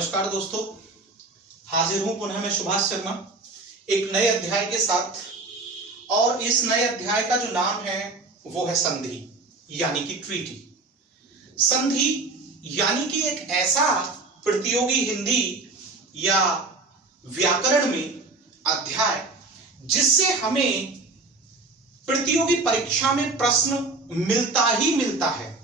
नमस्कार दोस्तों, हाजिर हूं पुनः मैं सुभाष शर्मा एक नए अध्याय के साथ। और इस नए अध्याय का जो नाम है वो है संधि यानी कि ट्रीटी। संधि यानी कि एक ऐसा प्रतियोगी हिंदी या व्याकरण में अध्याय जिससे हमें प्रतियोगी परीक्षा में प्रश्न मिलता ही मिलता है,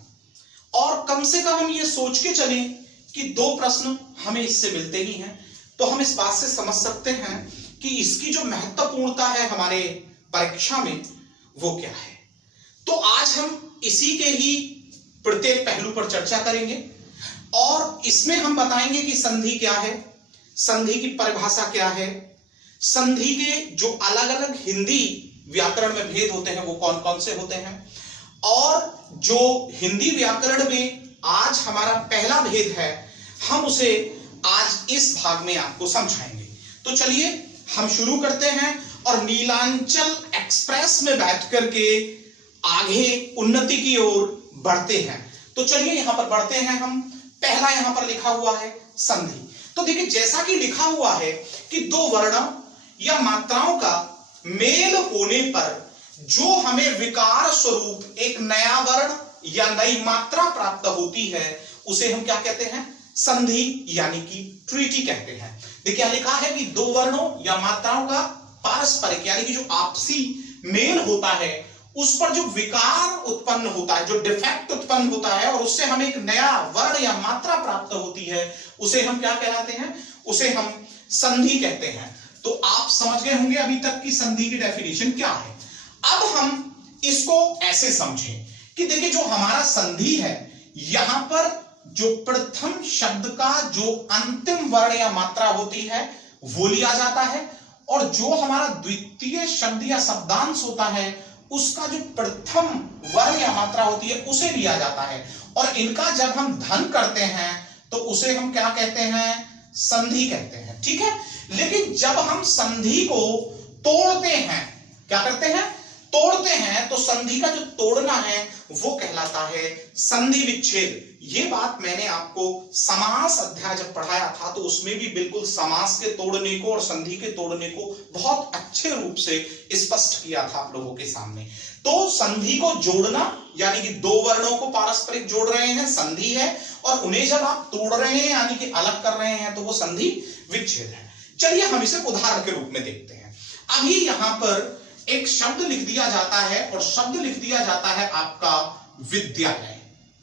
और कम से कम हम ये सोच के चलें कि 2 प्रश्न हमें इससे मिलते ही हैं, तो हम इस बात से समझ सकते हैं कि इसकी जो महत्वपूर्णता है हमारे परीक्षा में वो क्या है। तो आज हम इसी के ही प्रत्येक पहलू पर चर्चा करेंगे और इसमें हम बताएंगे कि संधि क्या है, संधि की परिभाषा क्या है, संधि के जो अलग अलग हिंदी व्याकरण में भेद होते हैं वो कौन कौन से होते हैं, और जो हिंदी व्याकरण में आज हमारा पहला भेद है हम उसे आज इस भाग में आपको समझाएंगे। तो चलिए हम शुरू करते हैं और नीलांचल एक्सप्रेस में बैठ करके आगे उन्नति की ओर बढ़ते हैं। तो चलिए यहां पर बढ़ते हैं हम। पहला यहां पर लिखा हुआ है संधि। तो देखिए जैसा कि लिखा हुआ है कि 2 वर्णों या मात्राओं का मेल होने पर जो हमें विकार स्वरूप एक नया वर्ण या नई मात्रा प्राप्त होती है उसे हम क्या कहते हैं, संधि यानी कि ट्रीटी कहते हैं। देखिए क्या लिखा है कि 2 वर्णों या मात्राओं का पारस्परिक यानी कि जो आपसी मेल होता है उस पर जो विकार उत्पन्न होता है, जो डिफेक्ट उत्पन्न होता है और उससे हमें एक नया वर्ण या मात्रा प्राप्त होती है उसे हम क्या कहलाते हैं, उसे हम संधि कहते हैं। तो आप समझ गए होंगे अभी तक की संधि की डेफिनेशन क्या है। अब हम इसको ऐसे समझें कि देखिए जो हमारा संधि है यहां पर जो प्रथम शब्द का जो अंतिम वर्ण या मात्रा होती है वो लिया जाता है, और जो हमारा द्वितीय शब्द या शब्दांश होता है उसका जो प्रथम वर्ण या मात्रा होती है उसे लिया जाता है, और इनका जब हम धन करते हैं तो उसे हम क्या कहते हैं, संधि कहते हैं। ठीक है, लेकिन जब हम संधि को तोड़ते हैं, क्या करते हैं, तोड़ते हैं, तो संधि का जो तोड़ना है वो कहलाता है संधि विच्छेद। ये बात मैंने आपको समास अध्याय जब पढ़ाया था तो उसमें भी बिल्कुल समास के तोड़ने को और संधि के तोड़ने को बहुत अच्छे रूप से स्पष्ट किया था आप लोगों के सामने। तो संधि को जोड़ना यानी कि 2 वर्णों को पारस्परिक जोड़ रहे हैं संधि है, और उन्हें जब आप तोड़ रहे हैं यानी कि अलग कर रहे हैं तो वो संधि विच्छेद है। चलिए हम इसे उदाहरण के रूप में देखते हैं। अभी यहां पर एक शब्द लिख दिया जाता है और शब्द लिख दिया जाता है आपका विद्यालय।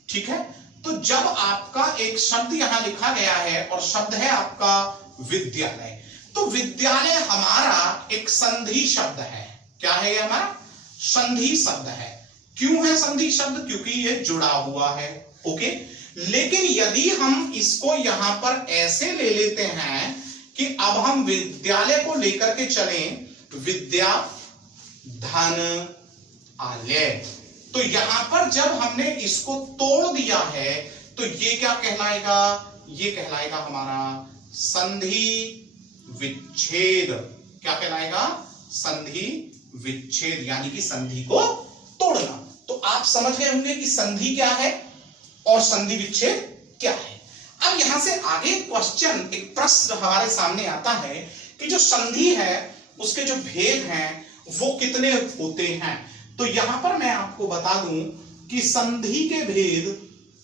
ठीक है, तो जब आपका एक शब्द यहां लिखा गया है और शब्द है आपका विद्यालय, तो विद्यालय हमारा एक संधि शब्द है। क्या है ये हमारा संधि शब्द है। क्यों है संधि शब्द, क्योंकि ये जुड़ा हुआ है। ओके, लेकिन यदि हम इसको यहां पर ऐसे ले लेते हैं कि अब हम विद्यालय को लेकर के चलें, विद्या धन आलय, तो यहां पर जब हमने इसको तोड़ दिया है तो ये क्या कहलाएगा, ये कहलाएगा हमारा संधि विच्छेद। क्या कहलाएगा, संधि विच्छेद यानी कि संधि को तोड़ना। तो आप समझ गए होंगे कि संधि क्या है और संधि विच्छेद क्या है। अब यहां से आगे क्वेश्चन, एक प्रश्न हमारे सामने आता है कि जो संधि है उसके जो भेद हैं वो कितने होते हैं। तो यहां पर मैं आपको बता दूं कि संधि के भेद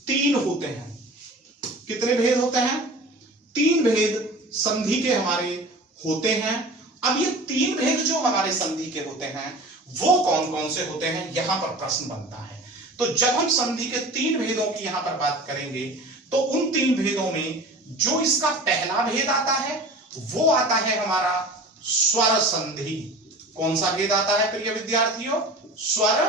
3 होते हैं। कितने भेद होते हैं, 3 भेद संधि के हमारे होते हैं। अब ये 3 भेद जो हमारे संधि के होते हैं वो कौन कौन से होते हैं, यहां पर प्रश्न बनता है। तो जब हम संधि के 3 भेदों की यहां पर बात करेंगे तो उन 3 भेदों में जो इसका पहला भेद आता है वो आता है हमारा स्वर संधि। कौन सा भेद आता है प्रिय विद्यार्थियों, स्वर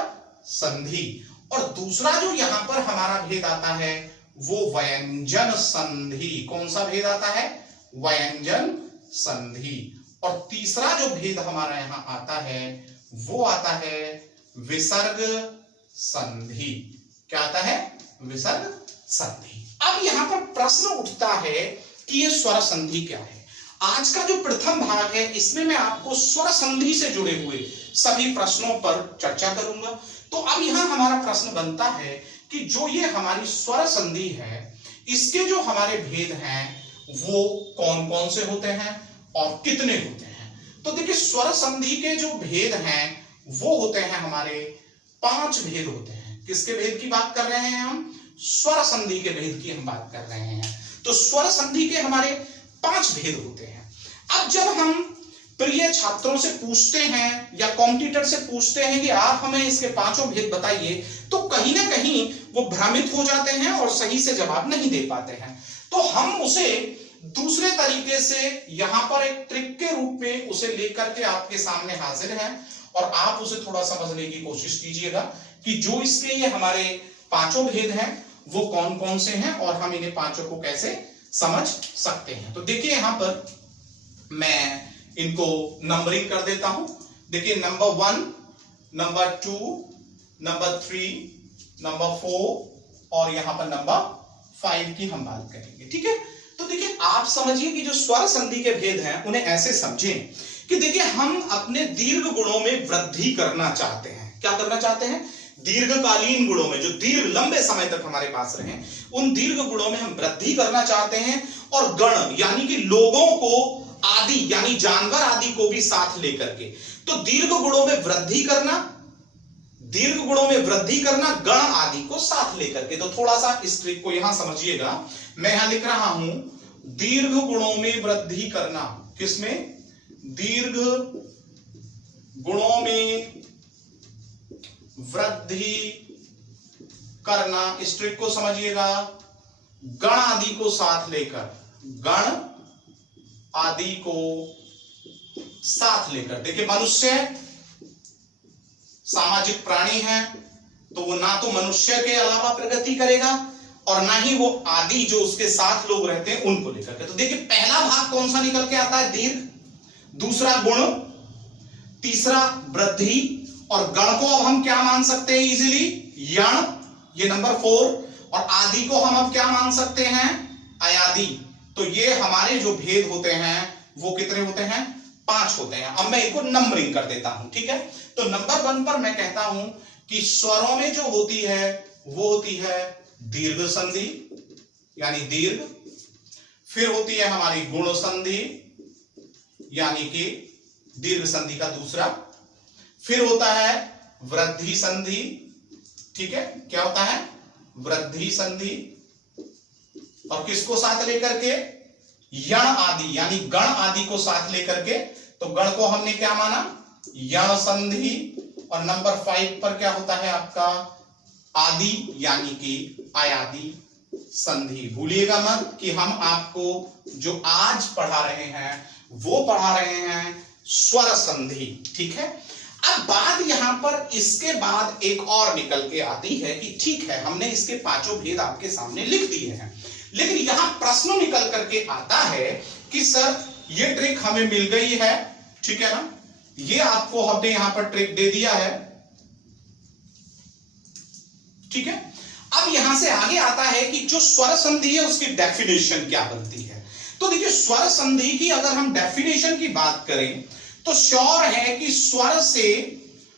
संधि। और दूसरा जो यहां पर हमारा भेद आता है वो व्यंजन संधि। कौन सा भेद आता है, व्यंजन संधि। और तीसरा जो भेद हमारा यहां आता है वो आता है विसर्ग संधि। क्या आता है, विसर्ग संधि। अब यहां पर प्रश्न उठता है कि ये स्वर संधि क्या है। आज का जो प्रथम भाग है इसमें मैं आपको स्वर संधि से जुड़े हुए सभी प्रश्नों पर चर्चा करूंगा। तो अब यहां हमारा प्रश्न बनता है कि जो ये हमारी स्वर संधि है इसके जो हमारे भेद हैं वो कौन कौन से होते हैं और कितने होते हैं। तो देखिए स्वर संधि के जो भेद हैं वो होते हैं हमारे 5 भेद होते हैं। किसके भेद की बात कर रहे हैं हम? स्वर संधि के भेद की हम बात कर रहे हैं। तो स्वर संधि के हमारे 5 भेद होते हैं। अब जब हम प्रिय छात्रों से पूछते हैं या कॉम्पिटिटर से पूछते हैं कि आप हमें इसके 5 भेद बताइए, तो कहीं ना कहीं वो भ्रमित हो जाते हैं और सही से जवाब नहीं दे पाते हैं। तो हम उसे दूसरे तरीके से यहां पर एक ट्रिक के रूप में उसे लेकर के आपके सामने हाजिर हैं और आप उसे थोड़ा समझने की कोशिश कीजिएगा कि जो इसके ये हमारे 5 भेद हैं वो कौन कौन से हैं और हम इन्हें 5 को कैसे समझ सकते हैं। तो देखिए यहां पर मैं इनको नंबरिंग कर देता हूं। देखिए नंबर 1, नंबर 2, नंबर 3, नंबर 4 और यहां पर नंबर 5 की हम बात करेंगे। ठीक है, तो देखिए आप समझिए कि जो स्वर संधि के भेद हैं उन्हें ऐसे समझें कि देखिए हम अपने दीर्घ गुणों में वृद्धि करना चाहते हैं। क्या करना चाहते हैं? दीर्घकालीन गुणों में, जो दीर्घ लंबे समय तक हमारे पास रहे, उन दीर्घ गुणों में हम वृद्धि करना चाहते हैं और गण यानी कि लोगों को, आदि यानी जानवर आदि को भी साथ लेकर के। तो दीर्घ गुणों में वृद्धि करना, दीर्घ गुणों में वृद्धि करना, गण आदि को साथ लेकर के। तो थोड़ा सा इस ट्रिक को यहां समझिएगा। मैं यहां लिख रहा हूं दीर्घ गुणों में वृद्धि करना। किसमें? दीर्घ गुणों में वृद्धि करना। इस ट्रिक को समझिएगा, गण आदि को साथ लेकर, गण आदि को साथ लेकर। देखिए मनुष्य सामाजिक प्राणी है, तो वो ना तो मनुष्य के अलावा प्रगति करेगा और ना ही वो आदि जो उसके साथ लोग रहते हैं उनको लेकर के। तो देखिए पहला भाग कौन सा निकल के आता है? दीर्घ, दूसरा गुण, तीसरा वृद्धि और गण को अब हम क्या मान सकते हैं इजीली? यण, ये नंबर 4। और आदि को हम अब क्या मान सकते हैं? अयादि। तो ये हमारे जो भेद होते हैं वो कितने होते हैं? 5 होते हैं। अब मैं इनको नंबरिंग कर देता हूं। ठीक है, तो नंबर 1 पर मैं कहता हूं कि स्वरों में जो होती है वो होती है दीर्घ संधि यानी दीर्घ, फिर होती है हमारी गुण संधि यानी कि दीर्घ संधि का दूसरा, फिर होता है वृद्धि संधि। ठीक है, क्या होता है? वृद्धि संधि। और किसको साथ लेकर के? यण आदि यानी गण आदि को साथ लेकर के। तो गण को हमने क्या माना? यण संधि। और नंबर 5 पर क्या होता है आपका? आदि यानी कि अयादि संधि। भूलिएगा मत कि हम आपको जो आज पढ़ा रहे हैं वो पढ़ा रहे हैं स्वर संधि। ठीक है, अब बात यहां पर इसके बाद एक और निकल के आती है कि ठीक है हमने इसके 5 भेद आपके सामने लिख दिए हैं, लेकिन यहां प्रश्न निकल करके आता है कि सर ये ट्रिक हमें मिल गई है, ठीक है ना, ये आपको हमने यहां पर ट्रिक दे दिया है। ठीक है, अब यहां से आगे आता है कि जो स्वर संधि है उसकी डेफिनेशन क्या बनती है। तो देखिए स्वर संधि की अगर हम डेफिनेशन की बात करें तो श्योर है कि स्वर से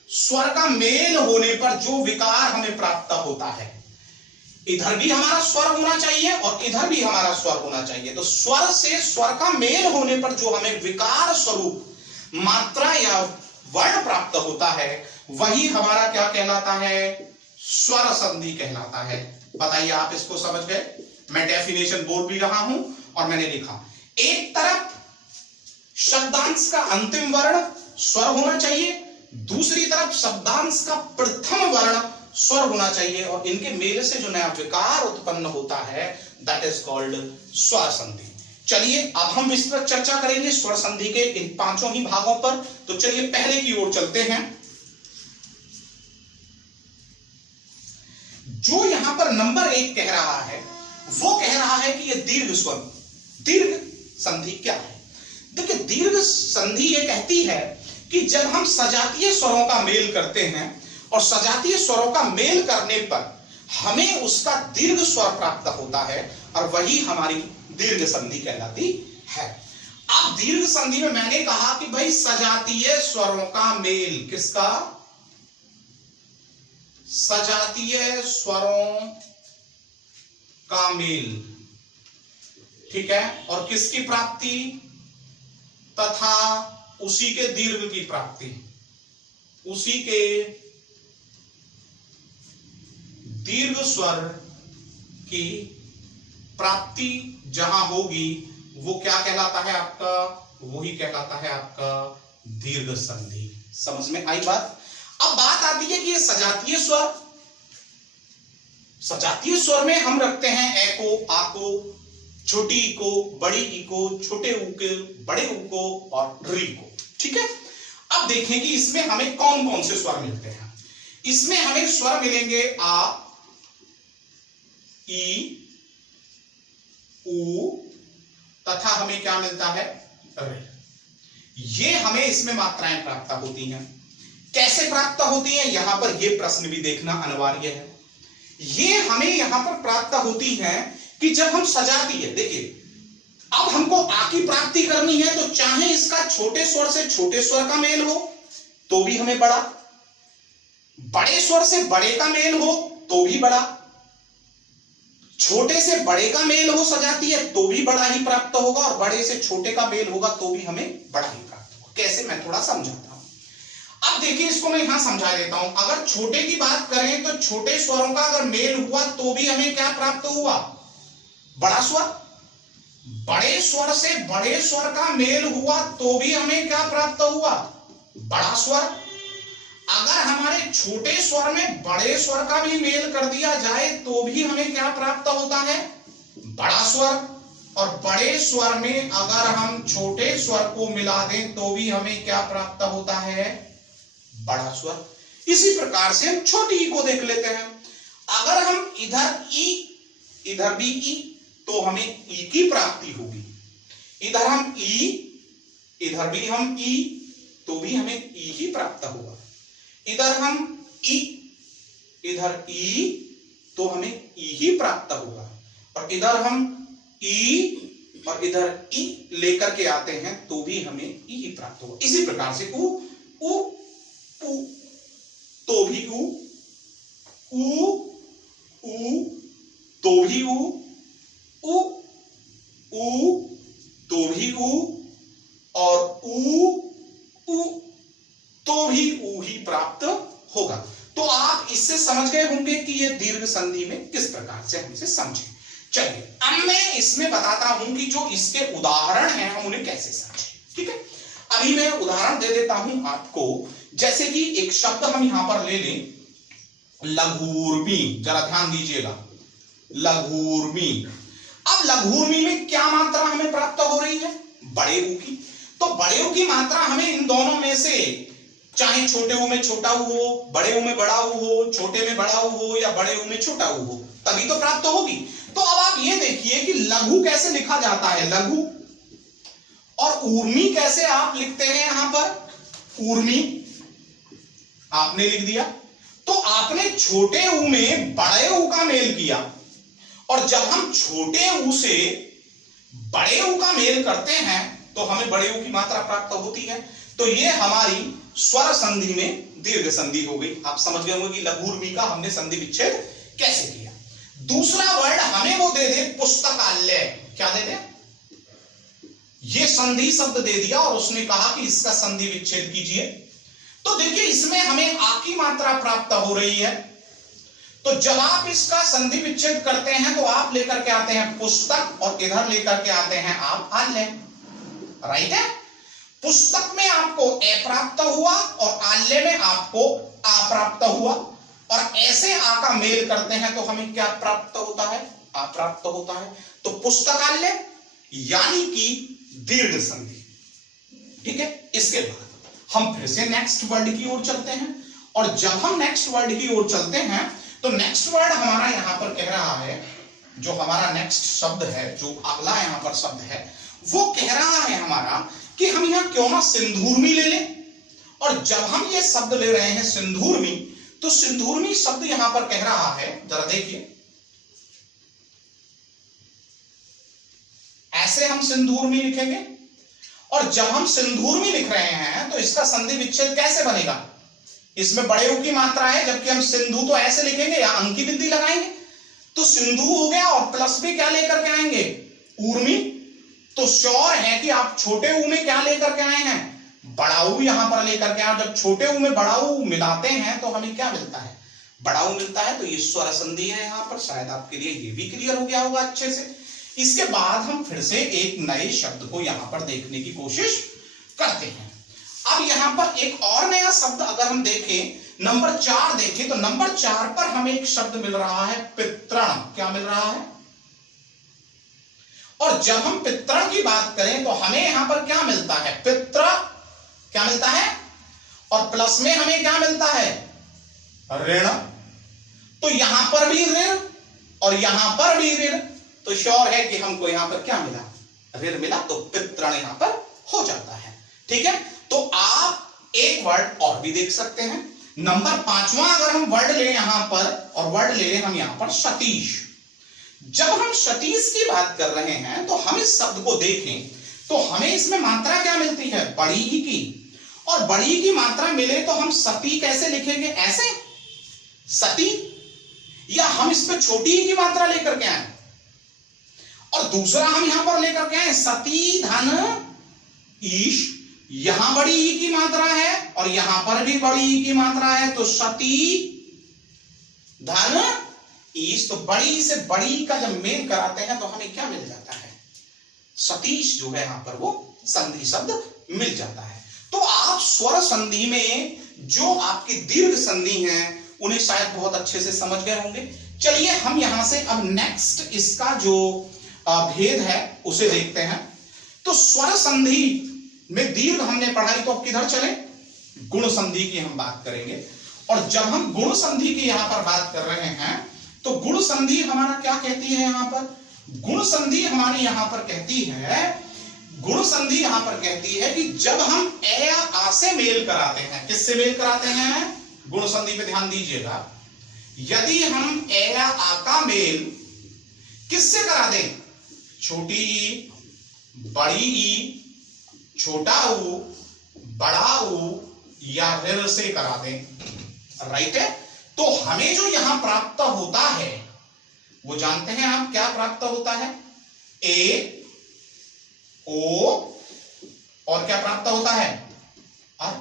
स्वर का मेल होने पर जो विकार हमें प्राप्त होता है, इधर भी हमारा स्वर होना चाहिए और इधर भी हमारा स्वर होना चाहिए। तो स्वर से स्वर का मेल होने पर जो हमें विकार स्वरूप मात्रा या वर्ण प्राप्त होता है वही हमारा क्या कहलाता है? स्वर संधि कहलाता है। बताइए आप इसको समझ गए? मैं डेफिनेशन बोल भी रहा हूं और मैंने लिखा, एक तरफ शब्दांश का अंतिम वर्ण स्वर होना चाहिए, दूसरी तरफ शब्दांश का प्रथम वर्ण स्वर होना चाहिए और इनके मेल से जो नया विकार उत्पन्न होता है दैट इज कॉल्ड स्वर संधि। चलिए अब हम विस्तृत चर्चा करेंगे स्वर संधि के इन 5 ही भागों पर। तो चलिए पहले की ओर चलते हैं। जो यहां पर नंबर 1 कह रहा है वो कह रहा है कि यह दीर्घ स्वर, दीर्घ संधि क्या है? देखिए दीर्घ संधि ये कहती है कि जब हम सजातीय स्वरों का मेल करते हैं और सजातीय स्वरों का मेल करने पर हमें उसका दीर्घ स्वर प्राप्त होता है और वही हमारी दीर्घ संधि कहलाती है। अब दीर्घ संधि में मैंने कहा कि भाई सजातीय स्वरों का मेल, किसका? सजातीय स्वरों का मेल। ठीक है, और किसकी प्राप्ति, तथा उसी के दीर्घ की प्राप्ति, उसी के दीर्घ स्वर की प्राप्ति जहां होगी वो क्या कहलाता है आपका, वही कहलाता है आपका दीर्घ संधि। समझ में आई बात। अब बात आती है कि ये सजातीय स्वर, सजातीय स्वर में हम रखते हैं ए को, आ को, छोटी ई को, बड़ी ई को, छोटे ऊ को, बड़े ऊ को और री को। ठीक है, अब देखें कि इसमें हमें कौन कौन से स्वर मिलते हैं। इसमें हमें स्वर मिलेंगे आ, ई, ऊ, तथा हमें क्या मिलता है, रे। ये हमें इसमें मात्राएं प्राप्त होती हैं। कैसे प्राप्त होती हैं, यहां पर यह प्रश्न भी देखना अनिवार्य है। ये हमें यहां पर प्राप्त होती हैं कि जब हम सजाती है, देखिए अब हमको आ की प्राप्ति करनी है तो चाहे इसका छोटे स्वर से छोटे स्वर का मेल हो तो भी हमें बड़ा, बड़े स्वर से बड़े का मेल हो तो भी बड़ा, छोटे से बड़े का मेल हो सजाती है तो भी बड़ा ही प्राप्त होगा, और बड़े से छोटे का मेल होगा तो भी हमें बड़ा ही प्राप्त होगा। कैसे, मैं थोड़ा समझाता हूं। अब देखिए इसको मैं यहां समझा देता हूं। अगर छोटे की बात करें तो छोटे स्वरों का अगर मेल हुआ तो भी हमें क्या प्राप्त हुआ, बड़ा स्वर। बड़े स्वर से बड़े स्वर का मेल हुआ तो भी हमें क्या प्राप्त हुआ, बड़ा स्वर। अगर हमारे छोटे स्वर में बड़े स्वर का भी मेल कर दिया जाए तो भी हमें क्या प्राप्त होता है, बड़ा स्वर। और बड़े स्वर में अगर हम छोटे स्वर को मिला दें तो भी हमें क्या प्राप्त होता है, बड़ा स्वर। इसी प्रकार से हम छोटी ई को देख लेते हैं। अगर हम इधर ई, इधर भी ई, तो हमें ई की प्राप्ति होगी। इधर हम ई, इधर भी हम ई, तो भी हमें ई ही प्राप्त होगा। इधर हम ई, इधर ई, तो हमें ई ही प्राप्त होगा। और इधर हम ई और इधर ई लेकर के आते हैं तो भी हमें ई ही प्राप्त होगा। इसी प्रकार से उ, उ, उ, तो भी उ, उ, उ, तो भी उ, उ, उ, तो भी उ, और उ, उ, तो भी उ ही प्राप्त होगा। तो आप इससे समझ गए होंगे कि यह दीर्घ संधि में किस प्रकार से हम इसे समझें। चलिए अब मैं इसमें बताता हूं कि जो इसके उदाहरण हैं हम उन्हें कैसे समझें। ठीक है, अभी मैं उदाहरण दे देता हूं आपको। जैसे कि एक शब्द हम यहां पर ले लें, लघूर्मी। जरा ध्यान दीजिएगा, लघूर्मी। अब लघूर्मी में क्या मात्रा हमें प्राप्त हो रही है, बड़े ऊ की। तो बड़े ऊ की मात्रा हमें इन दोनों में से, चाहे छोटे ऊ में छोटा ऊ हो, बड़े ऊ में बड़ा ऊ हो, छोटे में बड़ा ऊ हो या बड़े ऊ में छोटा ऊ हो, तभी तो प्राप्त होगी। तो अब आप ये देखिए कि लघु कैसे लिखा जाता है, लघु, और ऊर्मी कैसे आप लिखते हैं। यहां पर ऊर्मी आपने लिख दिया, तो आपने छोटे ऊ में बड़े ऊ का मेल किया, और जब हम छोटे ऊ से बड़े ऊ का मेल करते हैं तो हमें बड़े ऊ की मात्रा प्राप्त होती है। तो ये हमारी स्वर संधि में दीर्घ संधि हो गई। आप समझ गए होंगे कि लघूर्मी का हमने संधि विच्छेद कैसे किया। दूसरा वर्ड हमें वो दे दे पुस्तकालय, क्या दे दे, ये संधि शब्द दे दिया और उसने कहा कि इसका संधि विच्छेद कीजिए। तो देखिए इसमें हमें आ की मात्रा प्राप्त हो रही है। तो जब आप इसका संधि विच्छेद करते हैं तो आप लेकर के आते हैं पुस्तक, और इधर लेकर के आते हैं आप आल्य। राइट है, पुस्तक में आपको ए प्राप्त हुआ और आल्य में आपको आ प्राप्त हुआ, और ऐसे आ का मेल करते हैं तो हमें क्या प्राप्त होता है, आ प्राप्त होता है। तो पुस्तकालय यानी कि दीर्घ संधि। ठीक है, इसके बाद हम फिर से नेक्स्ट वर्ड की ओर चलते हैं, और जब हम नेक्स्ट वर्ड की ओर चलते हैं तो नेक्स्ट वर्ड हमारा यहां पर कह रहा है, जो हमारा नेक्स्ट शब्द है, जो अगला यहां पर शब्द है, वो कह रहा है हमारा कि हम यहां क्यों ना सिंधूर्मी ले लें। और जब हम ये शब्द ले रहे हैं सिंधूर्मी, तो सिंधूर्मी शब्द यहां पर कह रहा है, जरा देखिए, ऐसे हम सिंधूर्मी लिखेंगे, और जब हम सिंधूर्मी लिख रहे हैं तो इसका संधि विच्छेद कैसे बनेगा, इसमें बड़े ऊ की मात्रा है, जबकि हम सिंधु तो ऐसे लिखेंगे या अंक की बिंदी लगाएंगे। तो सिंधु हो गया और प्लस भी क्या लेकर के आएंगे, ऊर्मी, तो श्योर है कि आप छोटे ऊ में क्या लेकर के आए हैं, बड़ा ऊ यहां पर लेकर के आए। जब छोटे ऊ में बड़ा ऊ मिलाते हैं तो हमें क्या मिलता है, बड़ा ऊ मिलता है। तो ये स्वर संधि है यहां पर, शायद आपके लिए ये भी क्लियर हो गया होगा अच्छे से। इसके बाद हम फिर से एक नए शब्द को यहां पर देखने की कोशिश करते हैं। अब यहां पर एक और नया शब्द अगर हम देखें, नंबर 4 देखें, तो नंबर 4 पर हमें एक शब्द मिल रहा है पितृण। क्या मिल रहा है, और जब हम पितृण की बात करें तो हमें यहां पर क्या मिलता है, पितृ क्या मिलता है, और प्लस में हमें क्या मिलता है, ऋण। तो यहां पर भी ऋण और यहां पर भी ऋण, तो श्योर है कि हमको यहां पर क्या मिला, ऋण मिला, तो पितृण यहां पर हो जाता है। ठीक है, तो आप एक वर्ड और भी देख सकते हैं। नंबर 5वां अगर हम वर्ड ले यहां पर, और वर्ड ले हम यहां पर सतीश। जब हम सतीश की बात कर रहे हैं तो हम इस शब्द को देखें तो हमें इसमें मात्रा क्या मिलती है, बड़ी ई की, और बड़ी ई की मात्रा मिले तो हम सती कैसे लिखेंगे, ऐसे सती, या हम इसमें छोटी ई की मात्रा लेकर के आए, और दूसरा हम यहां पर लेकर के आए सती धन ईश। यहां बड़ी ई की मात्रा है और यहां पर भी बड़ी ई की मात्रा है, तो सती धन ईश। तो बड़ी से बड़ी का जब मेल कराते हैं तो हमें क्या मिल जाता है, सतीश जो है यहां पर वो संधि शब्द मिल जाता है। तो आप स्वर संधि में जो आपकी दीर्घ संधि हैं उन्हें शायद बहुत अच्छे से समझ गए होंगे। चलिए हम यहां से अब नेक्स्ट इसका जो भेद है उसे देखते हैं। तो स्वर संधि में दीर्घ हमने पढ़ाई, तो अब किधर चले, गुण संधि की हम बात करेंगे। और जब हम गुण संधि की यहां पर बात कर रहे हैं तो गुण संधि हमारा क्या कहती है, यहां पर गुण संधि हमारी यहां पर कहती है, गुण संधि यहां पर कहती है कि जब हम ए या आ से मेल कराते हैं, किससे मेल कराते हैं, गुण संधि पे ध्यान दीजिएगा। यदि हम ए या आ का मेल किससे करा दें, छोटी ई, बड़ी ई, छोटा ऊ, बड़ा ऊ, या ऋण से करा दें, राइट है, तो हमें जो यहां प्राप्त होता है वो जानते हैं आप क्या प्राप्त होता है, ए ओ, और क्या प्राप्त होता है, आर।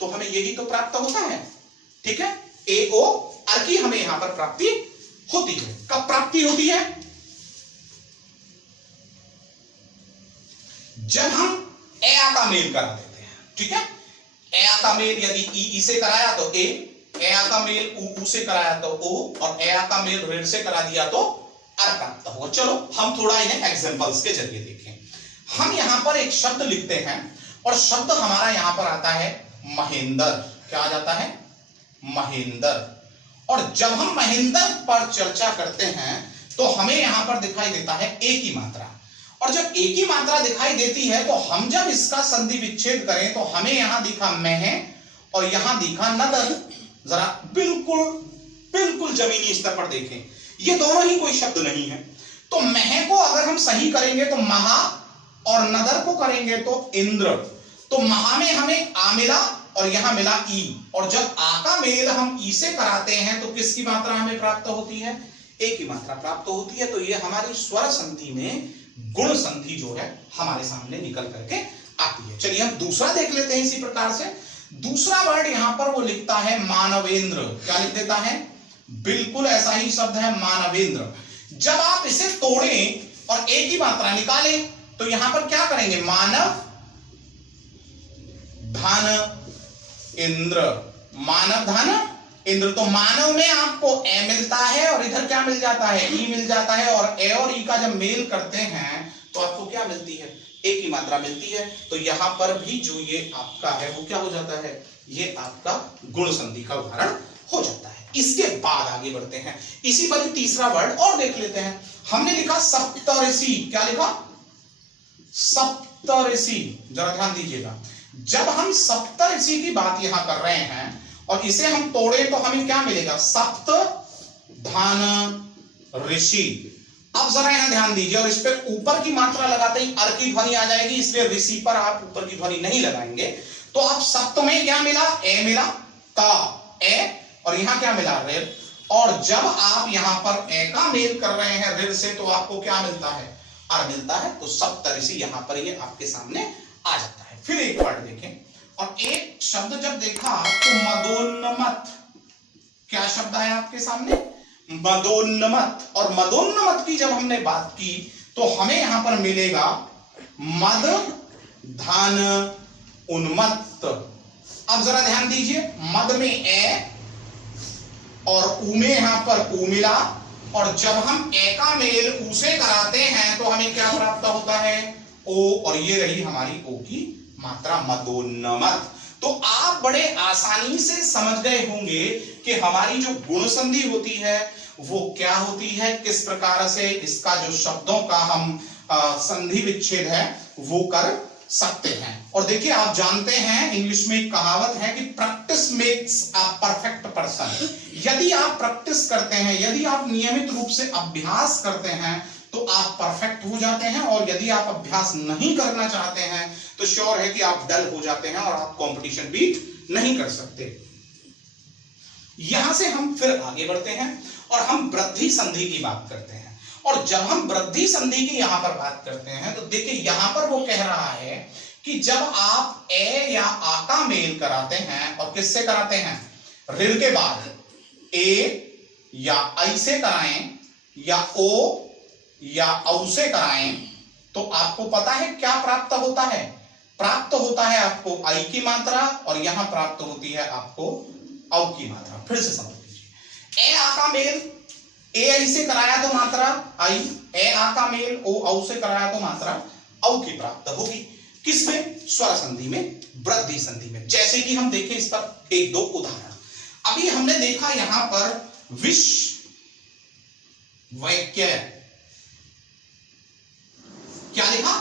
तो हमें यही तो प्राप्त होता है। ठीक है, ए ओ आर की हमें यहां पर प्राप्ति होती है। कब प्राप्ति होती है, जब हम ए आ का मेल करा देते हैं। ठीक है, ए आ का मेल यदि ई से कराया तो ए आ का मेल ऊ से कराया तो ओ, और ए आ का मेल ऋण से करा दिया तो आर प्राप्त होगा। चलो हम थोड़ा इन्हें एग्जांपल्स के जरिए देखें। हम यहां पर एक शब्द लिखते हैं और शब्द हमारा यहां पर आता है महेंद्र। क्या आ जाता है, महेंद्र। और जब हम महेंद्र पर चर्चा करते हैं तो हमें यहां पर दिखाई देता है ए की मात्रा, और जब ए की मात्रा दिखाई देती है तो हम जब इसका संधि विच्छेद करें तो हमें यहां दिखा मह और यहां दिखा नदर। जरा बिल्कुल बिल्कुल जमीनी स्तर पर देखें, ये दोनों ही कोई शब्द नहीं है। तो मह को अगर हम सही करेंगे तो महा, और नदर को करेंगे तो इंद्र। तो महा में हमें आ मिला और यहां मिला ई, और जब आ का मेल हम ई से कराते हैं तो किसकी मात्रा हमें प्राप्त होती है, ए की मात्रा प्राप्त होती है। तो ये हमारी स्वर संधि में गुण संधि जो है हमारे सामने निकल करके आती है। चलिए हम दूसरा देख लेते हैं। इसी प्रकार से दूसरा वर्ड यहां पर वो लिखता है मानवेंद्र। क्या लिख देता है, बिल्कुल ऐसा ही शब्द है मानवेंद्र। जब आप इसे तोड़ें और ए की मात्रा निकालें तो यहां पर क्या करेंगे, मानव धन इंद्र, मानव धन इंद्र। तो मानव में आपको ए मिलता है और इधर क्या मिल जाता है, ई मिल जाता है, और ए और ई का जब मेल करते हैं तो आपको क्या मिलती है, ए की मात्रा मिलती है। तो यहां पर भी जो ये आपका है वो क्या हो जाता है, ये आपका गुण संधि का उदाहरण हो जाता है। इसके बाद आगे बढ़ते हैं, इसी पर तीसरा वर्ड और देख लेते हैं। हमने लिखा सप्तऋषि। क्या लिखा, सप्तऋषि। जरा ध्यान दीजिएगा, जब हम सप्तऋषि की बात यहां कर रहे हैं और इसे हम तोड़े तो हमें क्या मिलेगा, सप्त धन ऋषि। अब जरा यहां ध्यान दीजिए, और इस पे ऊपर की मात्रा लगाते ही अर की ध्वनि आ जाएगी, इसलिए ऋषि पर आप ऊपर की ध्वनि नहीं लगाएंगे। तो आप सप्त में क्या मिला, ए मिला, ता ए, और यहां क्या मिला, ऋ। और जब आप यहां पर ए का मेल कर रहे हैं ऋ से तो आपको क्या मिलता है, और मिलता है, तो सप्तऋषि यहां पर ये आपके सामने आ जाता है। फिर एक वर्ड देखें, और एक शब्द जब देखा तो मदोन्नमत, क्या शब्द है आपके सामने? मदोन्नमत। और मदोन्नमत की जब हमने बात की तो हमें यहां पर मिलेगा मद धन उन्मत्त। अब जरा ध्यान दीजिए, मद में ए और ऊ में यहां पर ऊ मिला, और जब हम ए का मेल ऊ से कराते हैं तो हमें क्या प्राप्त होता है? ओ, और ये रही हमारी ओ की मात्रा, मदोन्नमत। तो आप बड़े आसानी से समझ गए होंगे कि हमारी जो गुण संधि होती है वो क्या होती है, किस प्रकार से इसका जो शब्दों का हम संधि विच्छेद है वो कर सकते हैं। और देखिए, आप जानते हैं इंग्लिश में एक कहावत है कि practice makes a perfect person. यदि आप प्रैक्टिस करते हैं, यदि आप नियमित रूप से अभ्यास करते हैं तो आप परफेक्ट हो जाते हैं, और यदि आप अभ्यास नहीं करना चाहते हैं तो श्योर है कि आप डल हो जाते हैं और आप कंपटीशन बीट नहीं कर सकते। यहां से हम फिर आगे बढ़ते हैं और हम वृद्धि संधि की बात करते हैं। और जब हम वृद्धि संधि की यहां पर बात करते हैं तो देखिए, यहां पर वो कह रहा है कि जब आप ए या आ का मेल कराते हैं, और किससे कराते हैं? ऋण के बाद ए या आई से कराएं, या ओ या औ से कराएं, तो आपको पता है क्या प्राप्त होता है? प्राप्त होता है आपको आई की मात्रा, और यहां प्राप्त होती है आपको औ की मात्रा। फिर से समझ लीजिए, ए आ का मेल ए आई से कराया तो मात्रा आई, ए आ का मेल ओ औ से कराया तो मात्रा औ की प्राप्त होगी। किसमें? स्वर संधि में, वृद्धि संधि में। जैसे कि हम देखें इस पर एक दो उदाहरण। अभी हमने देखा यहां पर विश्व वाक्य, क्या लिखा?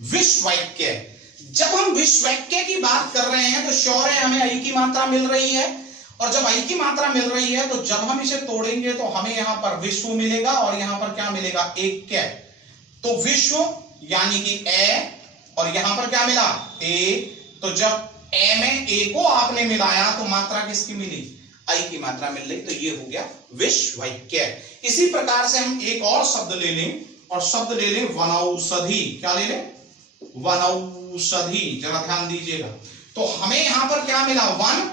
विश्व वाक्य। जब हम विश्व वाक्य की बात कर रहे हैं तो श्योर है हमें आई की मात्रा मिल रही है, और जब आई की मात्रा मिल रही है तो जब हम इसे तोड़ेंगे तो हमें यहां पर विश्व मिलेगा, और यहां पर क्या मिलेगा? एक क्या? तो विश्व यानी कि ए, और यहां पर क्या मिला? ए। तो जब ए में ए को आपने मिलाया तो मात्रा किसकी मिली? आई की मात्रा मिल रही, तो ये हो गया विश्व वाक्य। इसी प्रकार से हम एक और शब्द ले लें, और शब्द ले लें वनौषधि। क्या ले लें? वनौषधि। जरा ध्यान दीजिएगा, तो हमें यहां पर क्या मिला? वन,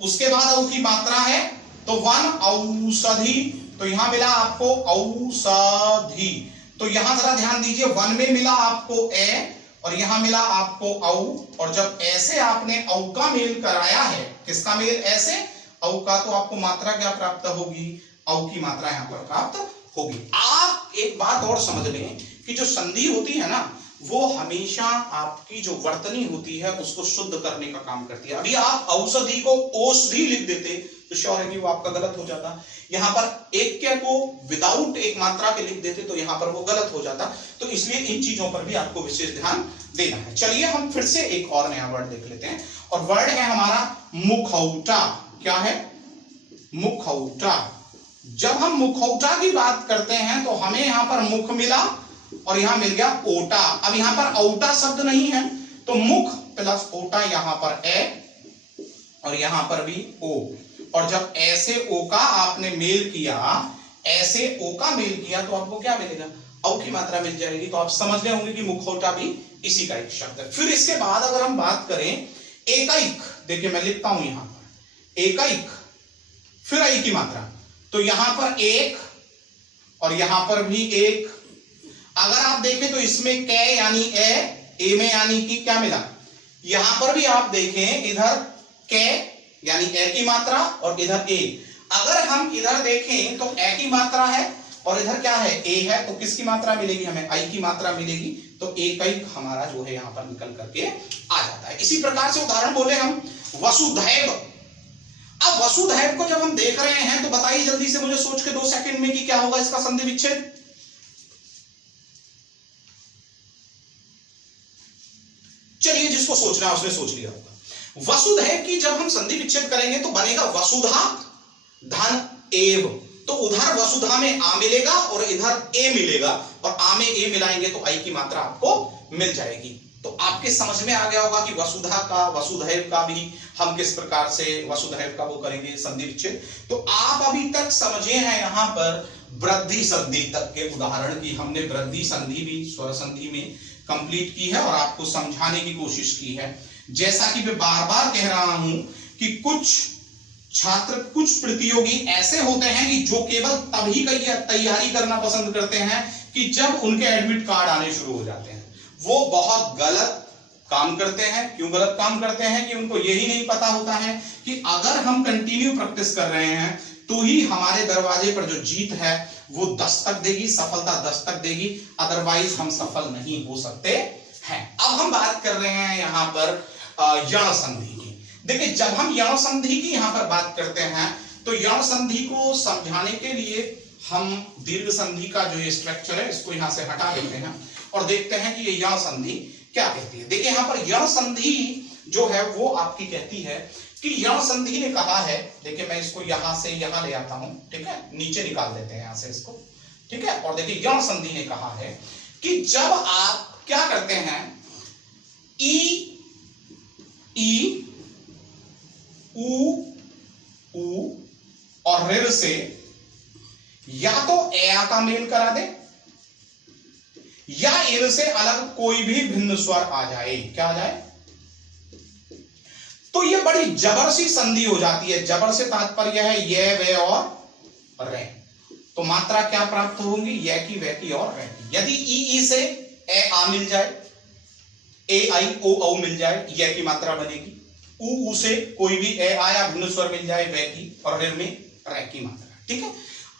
उसके बाद औ की मात्रा है तो वन औषधि, तो यहां मिला आपको औषधि। तो यहां जरा ध्यान दीजिए, वन में मिला आपको ए, और यहां मिला आपको औ, और जब ऐसे आपने औ का मेल कराया है, किसका मेल? ऐसे औ का, तो आपको मात्रा क्या प्राप्त होगी? औ की मात्रा यहां पर प्राप्त होगी। आप एक बात और समझ लें कि जो संधि होती है ना, वो हमेशा आपकी जो वर्तनी होती है उसको शुद्ध करने का काम करती है। अभी आप औषधि को औषधि लिख देते तो श्योर है कि वो आपका गलत हो जाता। यहां पर एक क्या को विदाउट एक मात्रा के लिख देते तो यहां पर वो गलत हो जाता। तो इसलिए इन चीजों पर भी आपको विशेष ध्यान देना है। चलिए हम फिर से एक और नया वर्ड देख लेते हैं, और वर्ड है हमारा मुखौटा। क्या है? मुखौटा। जब हम मुखौटा की बात करते हैं तो हमें यहां पर मुख मिला, और यहां मिल गया ओटा। अब यहां पर औटा शब्द नहीं है, तो मुख प्लस ओटा, यहां पर ए और यहां पर भी ओ, और जब ऐसे ओ का आपने मेल किया, ऐसे ओ का मेल किया, तो आपको क्या मिलेगा? औ की मात्रा मिल जाएगी। तो आप समझ गए होंगे कि मुखौटा भी इसी का एक शब्द है। फिर इसके बाद अगर हम बात करें एकैक, देखिए मैं लिखता हूं यहां पर एकैक, फिर आई की मात्रा, तो यहां पर एक और यहां पर भी एक। अगर आप देखें तो इसमें कै यानी ए में यानी कि क्या मिला? यहां पर भी आप देखें, इधर कै यानी ए की मात्रा और इधर ए। अगर हम इधर देखें तो ए की मात्रा है और इधर क्या है? ए है, तो किसकी मात्रा मिलेगी? हमें आई की मात्रा मिलेगी। तो एकैक हमारा जो है यहां पर निकल करके आ जाता है। इसी प्रकार से उदाहरण बोले हम वसुधैव। अब वसुधैव को जब हम देख रहे हैं तो बताइए जल्दी से मुझे सोच के 2 सेकंड में कि क्या होगा इसका संधि विच्छेद। चलिए, जिसको सोचना है उसने सोच लिया होगा। वसुधैव की जब हम संधि विच्छेद करेंगे तो बनेगा वसुधा धन एव। तो उधर वसुधा में आ मिलेगा और इधर ए मिलेगा, और आ में ए मिलाएंगे तो आई की मात्रा आपको मिल जाएगी। तो आपके समझ में आ गया होगा कि वसुधा का, वसुधैव का भी हम किस प्रकार से वसुधैव का वो करेंगे संधि विच्छेद। तो आप अभी तक समझे हैं यहां पर वृद्धि संधि तक के उदाहरण की हमने वृद्धि संधि भी स्वर संधि में कंप्लीट की है और आपको समझाने की कोशिश की है। जैसा कि मैं बार बार कह रहा हूं कि कुछ छात्र, कुछ प्रतियोगी ऐसे होते हैं कि जो केवल तभी तैयारी करना पसंद करते हैं कि जब उनके एडमिट कार्ड आने शुरू हो जाते हैं। वो बहुत गलत काम करते हैं। क्यों गलत काम करते हैं? कि उनको यही नहीं पता होता है कि अगर हम कंटिन्यू प्रैक्टिस कर रहे हैं तो ही हमारे दरवाजे पर जो जीत है वो दस्तक देगी, सफलता दस्तक देगी, अदरवाइज हम सफल नहीं हो सकते हैं। अब हम बात कर रहे हैं यहां पर यण संधि की। देखिए, जब हम यण संधि की यहां पर बात करते हैं तो यण संधि को समझाने के लिए हम दीर्घ संधि का जो ये स्ट्रक्चर है इसको यहां से हटा देते हैं और देखते हैं कि ये यण संधि क्या कहती है। देखिए, यहां पर यण संधि जो है वो आपकी कहती है कि यण संधि ने कहा है, देखिए मैं इसको यहां से यहां ले आता हूं, ठीक है, नीचे निकाल देते हैं यहां से इसको, ठीक है। और देखिए यण संधि ने कहा है कि जब आप क्या करते हैं, ई ई ऊ और ऋ से या तो ए का मेल करा दे या इन से अलग कोई भी भिन्न स्वर आ जाए। क्या आ जाए? तो ये बड़ी जबर सी संधि हो जाती है। जबर से तात्पर्य है ये, वे और रे। तो मात्रा क्या प्राप्त होगी? ये की, वे की और रे की। यदि ई से ए आ मिल जाए, ए आई ओ औ मिल जाए, ये की मात्रा बनेगी। ऊ से कोई भी ए आया भिन्न स्वर मिल जाए, वे की, और रे में रे की मात्रा, ठीक है।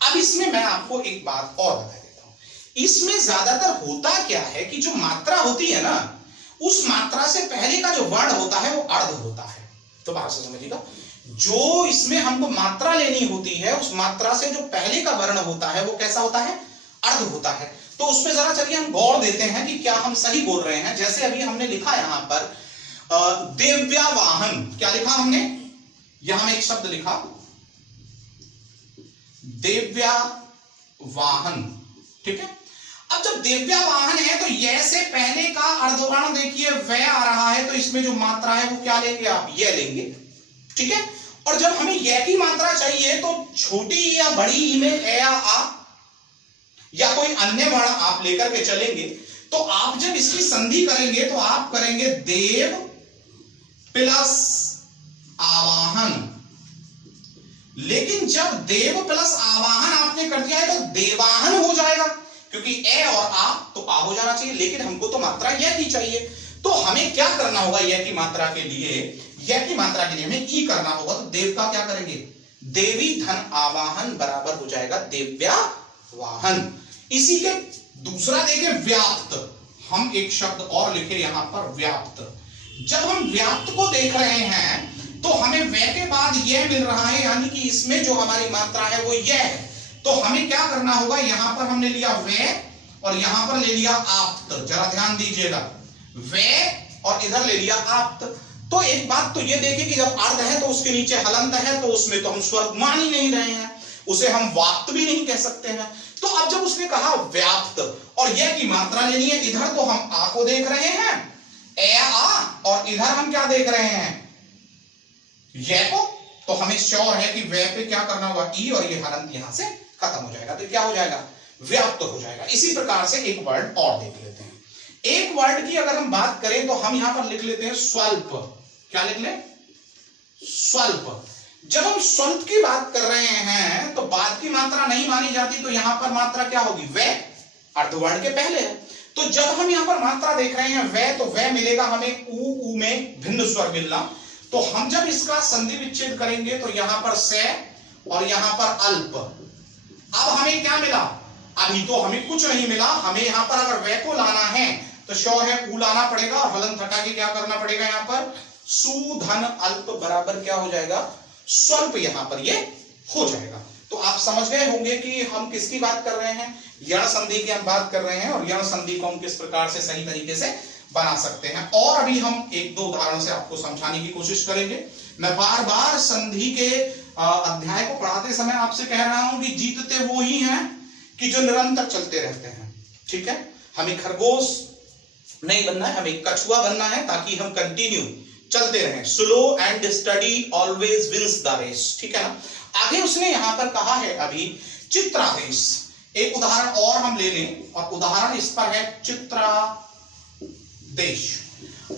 अब इसमें मैं आपको एक बात और बता देता हूं। इसमें ज्यादातर होता क्या है कि जो मात्रा होती है ना, उस मात्रा से पहले का जो वर्ण होता है वो अर्ध होता है। तो बात से समझिएगा, जो इसमें हमको मात्रा लेनी होती है उस मात्रा से जो पहले का वर्ण होता है वो कैसा होता है? अर्ध होता है। तो उसमें जरा चलिए हम गौर देते हैं कि क्या हम सही बोल रहे हैं। जैसे अभी हमने लिखा यहां पर देव्यावाहन। क्या लिखा हमने? यहां में एक शब्द लिखा देव्यावाहन, ठीक है। अब जब देव्यावाहन है तो ये से पहले का अर्धवर्ण देखिए वे आ रहा है, तो इसमें जो मात्रा है वो क्या लेंगे आप? ये लेंगे, ठीक है। और जब हमें ये की मात्रा चाहिए तो छोटी या बड़ी ई में ए या आ या कोई अन्य वर्ण आप लेकर के चलेंगे। तो आप जब इसकी संधि करेंगे तो आप करेंगे देव प्लस आवाहन। लेकिन जब देव प्लस आवाहन आपने कर दिया है तो देवाहन हो जाएगा, क्योंकि ए और आ तो आ हो जाना चाहिए, लेकिन हमको तो मात्रा यह की चाहिए। तो हमें क्या करना होगा? यह की मात्रा के लिए, यह की मात्रा के लिए हमें ई करना होगा। तो देव का क्या करेंगे? देवी धन आवाहन बराबर हो जाएगा देव्यावाहन। इसी के दूसरा देखें व्याप्त। हम एक शब्द और लिखे यहां पर व्याप्त। जब हम व्याप्त को देख रहे हैं तो हमें वे के बाद यह मिल रहा है, यानी कि इसमें जो हमारी मात्रा है वो यह है। तो हमें क्या करना होगा? यहां पर हमने लिया वे और यहां पर ले लिया आप्त। जरा ध्यान दीजिएगा, वे और इधर ले लिया आप्त। तो एक बात तो ये देखिए कि जब अर्ध है तो उसके नीचे हलंत है, तो उसमें तो हम स्वर मान ही नहीं रहे हैं, उसे हम वाप्त भी नहीं कह सकते हैं। तो अब जब उसने कहा व्याप्त और यह की मात्रा लेनी है, इधर तो हम आ को देख रहे हैं, ए आ, और इधर हम क्या देख रहे हैं? ये को। तो हमें श्योर है कि वे पे क्या करना होगा? ई, और ये हलंत यहां से खत्म हो जाएगा। तो क्या हो जाएगा? व्याप्त हो जाएगा। इसी प्रकार से एक वर्ड और देख लेते हैं। एक वर्ड की अगर हम बात करें तो हम यहां पर लिख लेते हैं स्वल्प। क्या लिख लें? स्वल्प। जब हम स्वल्प की बात कर रहे हैं तो बाद की मात्रा नहीं मानी जाती, तो यहां पर मात्रा क्या होगी? वे, अर्धवर्ण के पहले है। तो जब हम यहां पर मात्रा देख रहे हैं वे, तो वे मिलेगा हमें ऊ में भिन्न स्वर मिलना। तो हम जब इसका संधि विच्छेद करेंगे तो यहां पर से और यहां पर अल्प। अब हमें क्या मिला? अभी तो हमें कुछ नहीं मिला। हमें यहां पर अगर वे को लाना है तो श्योर है ऊ लाना पड़ेगा और हलंत हटा के क्या करना पड़ेगा? यहां पर सुधन अल्प बराबर क्या हो जाएगा? स्वल्प। यहां पर ये हो जाएगा। तो आप समझ गए होंगे कि हम किसकी बात कर रहे हैं? यण संधि की हम बात कर रहे हैं और यण संधि को हम किस प्रकार से सही तरीके से बना सकते हैं। और अभी हम एक दो उदाहरण से आपको समझाने की कोशिश करेंगे। मैं बार बार संधि के अध्याय को पढ़ाते समय आपसे कह रहा हूं कि जीतते वो ही हैं कि जो निरंतर चलते रहते हैं, ठीक है। हमें खरगोश नहीं बनना है, हमें कछुआ बनना है, ताकि हम कंटिन्यू चलते रहें। Slow and study always wins the race, ठीक है ना। आगे उसने यहां पर कहा है अभी चित्रादेश। एक उदाहरण और हम ले लें, और उदाहरण इस पर है चित्रादेश।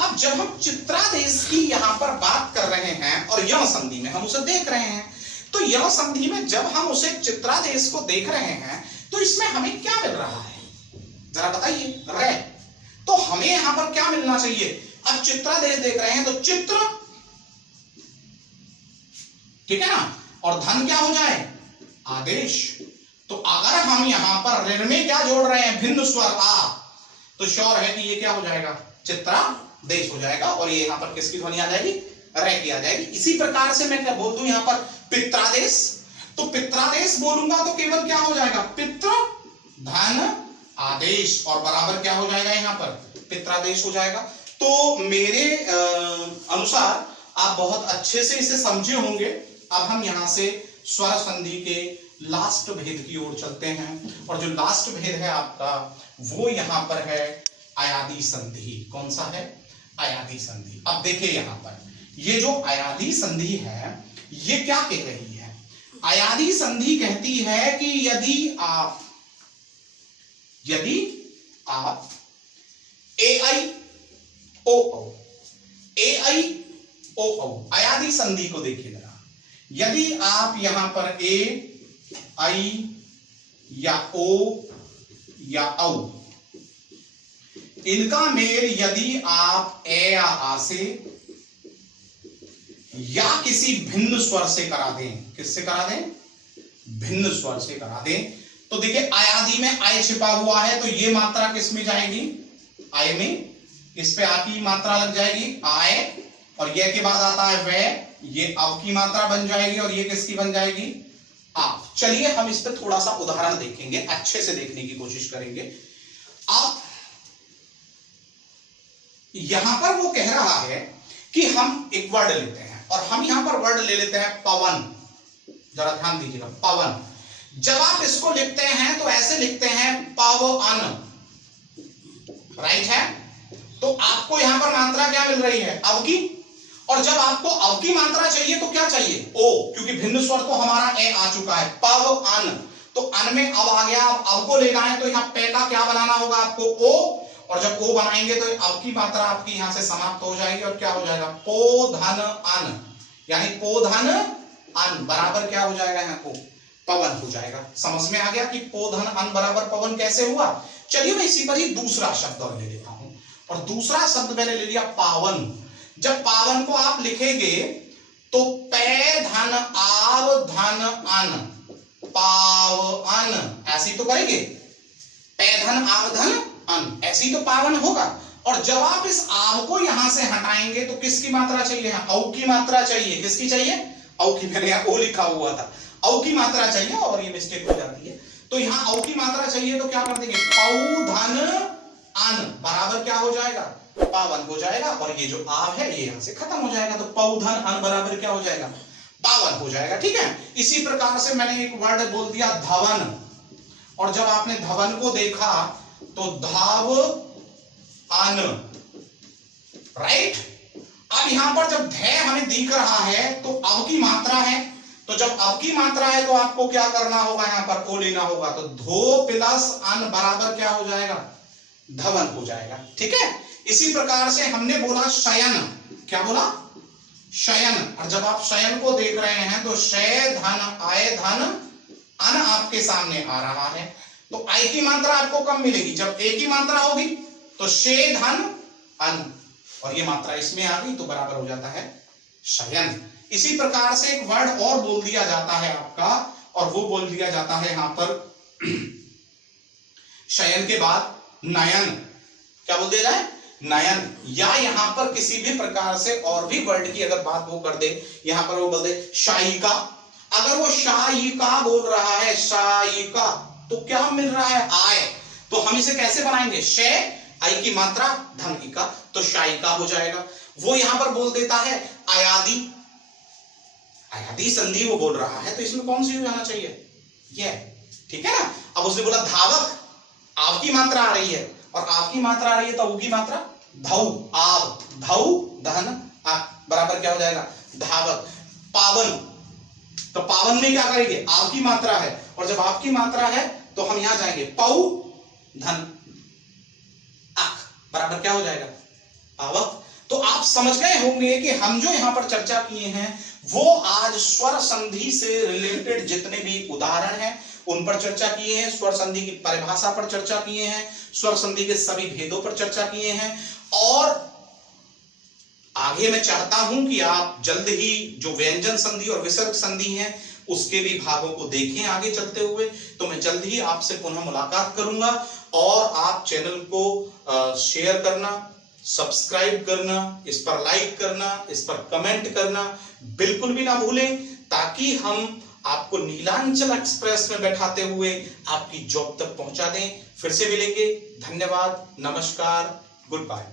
अब जब हम चित्रादेश की यहां पर बात कर रहे हैं और यह संधि में हम उसे देख रहे हैं, तो यह संधि में जब हम उसे चित्रादेश को देख रहे हैं तो इसमें हमें क्या मिल रहा है, जरा बताइए। रे, तो हमें यहां पर क्या मिलना चाहिए। अब चित्रादेश देख रहे हैं तो चित्र, ठीक है ना, और धन क्या हो जाए, आदेश। तो अगर हम यहां पर ऋण में क्या जोड़ रहे हैं, भिन्न स्वर आ, तो श्योर है कि ये क्या हो जाएगा, चित्रादेश हो जाएगा। और ये यहां पर किसकी ध्वनि आ जाएगी, रे की आ जाएगी। इसी प्रकार से मैं क्या बोल दूं यहां पर पित्रादेश, तो पित्रादेश बोलूंगा तो केवल क्या हो जाएगा, पित्र धन आदेश, और बराबर क्या हो जाएगा यहां पर, पित्रादेश हो जाएगा। तो मेरे अनुसार आप बहुत अच्छे से इसे समझे होंगे। अब हम यहां से स्वर संधि के लास्ट भेद की ओर चलते हैं, और जो लास्ट भेद है आपका वो यहां पर है अयादी संधि। कौन सा है, अयादी संधि। अब देखिए यहां पर ये जो अयादी संधि है ये क्या कह रही है, अयादी संधि कहती है कि यदि आप ए आई अयादी संधि को देखिए जरा। यदि आप यहां पर ए आई या ओ या औ, इनका मेल यदि आप ए या आ से या किसी भिन्न स्वर से करा दें, किससे करा दें, भिन्न स्वर से करा दें, तो देखिए अयादी में आय छिपा हुआ है, तो ये मात्रा किस में जाएगी, आय में। इस पे आ की मात्रा लग जाएगी आय, और यह के बाद आता है वह, ये अव की मात्रा बन जाएगी, और ये किसकी बन जाएगी, आप। चलिए हम इस पे थोड़ा सा उदाहरण देखेंगे, अच्छे से देखने की कोशिश करेंगे। अब यहां पर वो कह रहा है कि हम एक वर्ड लेते हैं, और हम यहां पर वर्ड ले लेते हैं पवन। जरा ध्यान दीजिएगा, पवन। जब आप इसको लिखते हैं तो ऐसे लिखते हैं पवन, राइट है। तो आपको यहां पर मात्रा क्या मिल रही है, अव की, और जब आपको अव की मात्रा चाहिए तो क्या चाहिए, ओ, क्योंकि भिन्न स्वर तो हमारा ए आ चुका है, पवन, तो अन में अव आ गया। अब अव को लेना है तो यहां पे का क्या बनाना होगा आपको, ओ, और जब ओ बनाएंगे तो अव की मात्रा आपकी यहां से समाप्त हो जाएगी, और क्या हो जाएगा, पो धन अन, यानी पो धन अन बराबर क्या हो जाएगा, यहाँ को पवन हो जाएगा। समझ में आ गया कि पो धन अन बराबर पवन कैसे हुआ। चलिए मैं इसी पर ही दूसरा शब्द और ले लेता हूं, और दूसरा शब्द मैंने ले लिया पावन। जब पावन को आप लिखेंगे तो पै धन आव धन अन, पावन, ऐसी तो करेंगे, पै धन आव धन अन, ऐसी तो पावन होगा। और जब आप इस आव को यहां से हटाएंगे तो किसकी मात्रा चाहिए, औ की मात्रा चाहिए। किसकी चाहिए, औ की। मैंने यहां ओ लिखा हुआ था, औ की मात्रा चाहिए, और ये मिस्टेक हो जाती है। तो यहां औ की मात्रा चाहिए तो क्या कर देंगे, पौ धन अन बराबर क्या हो जाएगा, पावन हो जाएगा, और ये जो आव है ये यहां से खत्म हो जाएगा। तो पौ धन अन बराबर क्या हो जाएगा, पावन हो जाएगा, ठीक है। इसी प्रकार से मैंने एक वर्ड बोल दिया धवन, और जब आपने धवन को देखा तो धाव अन, राइट। अब यहां पर जब धै हमें दिख रहा है तो अव की मात्रा है, तो जब अव की मात्रा है तो आपको क्या करना होगा, यहां पर ओ लेना होगा, तो धो प्लस अन बराबर क्या हो जाएगा, धवन हो जाएगा, ठीक है। इसी प्रकार से हमने बोला शयन, क्या बोला, शयन, और जब आप शयन को देख रहे हैं तो शय धन आय धन अन आपके सामने आ रहा है, तो आई की मात्रा आपको कम मिलेगी। जब ए की मात्रा होगी तो शे धन अन, और ये मात्रा इसमें आ गई तो बराबर हो जाता है शयन। इसी प्रकार से एक वर्ड और बोल दिया जाता है आपका, और वो बोल दिया जाता है यहां पर शयन के बाद नयन। क्या बोल दिया जाए, नयन। या यहां पर किसी भी प्रकार से और भी वर्ड की अगर बात वो कर दे, यहां पर वो बोल दे शायिका। अगर वो शायिका बोल रहा है, शायिका, तो क्या मिल रहा है, आय। तो हम इसे कैसे बनाएंगे, शे आई की मात्रा धन की का, तो शायिका हो जाएगा। वो यहां पर बोल देता है अयादी, अयादी संधि वो बोल रहा है, तो इसमें कौन सी हो जाना चाहिए, ये, ठीक है ना। अब उसने बोला धावक, आव की मात्रा आ रही है, और आव की मात्रा आ रही है तो उ की मात्रा धौ, आव, धौ धन आ बराबर क्या हो जाएगा, धावक। पावन, तो पावन में क्या करेंगे, आपकी मात्रा है, और जब आपकी मात्रा है तो हम यहां जाएंगे पौ धन आख बराबर क्या हो जाएगा, पावक। तो आप समझ गए होंगे कि हम जो यहां पर चर्चा किए हैं वो आज स्वर संधि से रिलेटेड जितने भी उदाहरण हैं उन पर चर्चा किए हैं, स्वर संधि की परिभाषा पर चर्चा किए हैं, स्वर संधि के सभी भेदों पर चर्चा किए हैं। और आगे मैं चाहता हूं कि आप जल्द ही जो व्यंजन संधि और विसर्ग संधि हैं उसके भी भागों को देखें आगे चलते हुए। तो मैं जल्द ही आपसे पुनः मुलाकात करूंगा, और आप चैनल को शेयर करना, सब्सक्राइब करना, इस पर लाइक करना, इस पर कमेंट करना बिल्कुल भी ना भूलें, ताकि हम आपको नीलांचल एक्सप्रेस में बैठाते हुए आपकी जॉब तक पहुंचा दें। फिर से मिलेंगे, धन्यवाद, नमस्कार, गुड बाय।